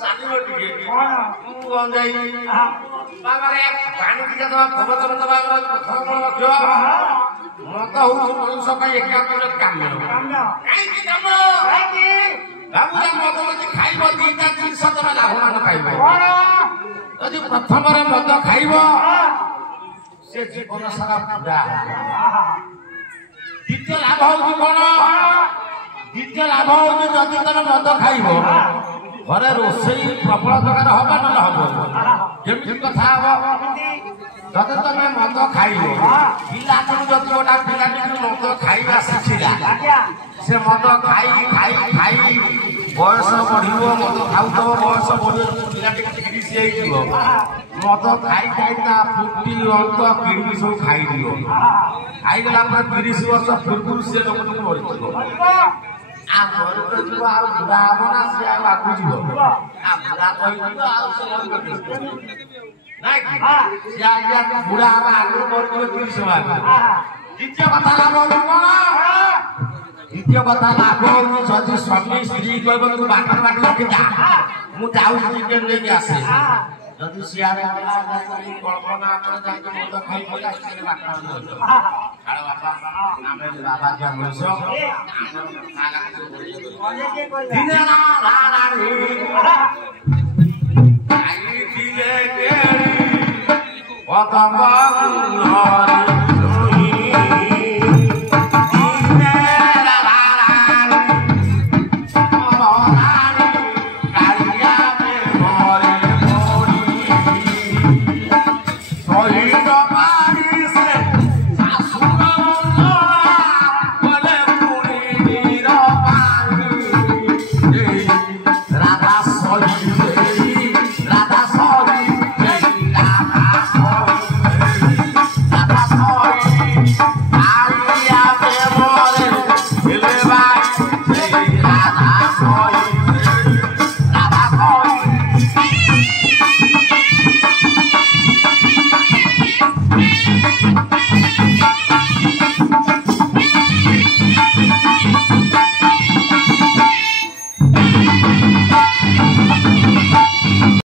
ଚାଲିବ ଟିକେ ମୁଁ ଗଞ୍ଜାଇ ବାବାରେ ପାଣି ଟିକେ ଦବା ଖବର ଦବା ରଖିବ ମତ ହଉଛି ମଣିଷ ପାଇଁ ଏକାନ୍ତ କାମ କାହିଁକି କାମ ବାବୁରେ ମଦ ଯଦି ଖାଇବ ଦିଟା ଜିନିଷ ତମେ ଲାଭବାନ ପାଇବ ଯଦି ପ୍ରଥମରେ ମଦ ଖାଇବ ସେ ଜୀବନ ସାରା ପୁରା ଦ୍ୱିତୀୟ ଲାଭ ହଉଛି କଣ ଦ୍ୱିତୀୟ ଲାଭ ହଉଛି ଯଦି ତମେ ମଦ ଖାଇବ ଘରେ ରୋଷେଇ ପ୍ରବଳ ପ୍ରକାର ହବ ନହେଲେ ହବ କେମିତି କଥା ହବ ଯଦି ତମେ ମଦ ଖାଇବ ପିଲାକୁ ଯଦି ଗୋଟା ପିଲାଟି ମଦ ଖାଇବା ଶିଖିଲା ସେ ମଦ ଖାଇ ଖାଇ ଖାଇ ବୟସ ବଢିବ ମଦ ଖାଉଥିବ ବୟସ ବଢିବ ପିଲାଟି 30 ହେଇଯିବ ମଦ ଖାଇ ଖାଇ ତା ଫୁଟି ଅନ୍ତ କିଡନୀ ସବୁ ଖାଇଦିଅ ଖାଇଗଲା ପରେ 30 ବର୍ଷ ପୂର୍ବରୁ ସେ ଲୋକଟିକୁ ମରିଯିବ ଆଉ ବୁଢା ହବ ନା ସେ ଆଉ ଆଗକୁ ଯିବ ବୁଢା କହିଯିବ ଆଉ ସେ ନାଇଁ କି ସେ ଆଜ୍ଞା ବୁଢା ହବ ଆଗରୁ ମରିଯିବ 30 ମାସ ଦ୍ୱିତୀୟ କଥା ଲାଭ ହଉଛି କଣ ଦ୍ୱିତୀୟ କଥା ଲାଭ ହଉଛି ଯଦି ସ୍ୱାମୀ ସ୍ତ୍ରୀ କହିବ ତୁ ବାଟରେ ବାଟ ରଖିଥା ମୁଁ ଯାଉଛି ଚିକେନ ନେଇକି ଆସେ ଯଦି ସିଆଡେ କଳ୍ପନା ଆପଣ ଯାଇକି ମଦ ଖାଇ ପଇଲା ସିଆଡେ ବାଟ ଛାଡ଼ ବାପା ଆମେ ବାବା ଯିବା ମଣିଷ ଦିନେ ଖାଇଥିଲେ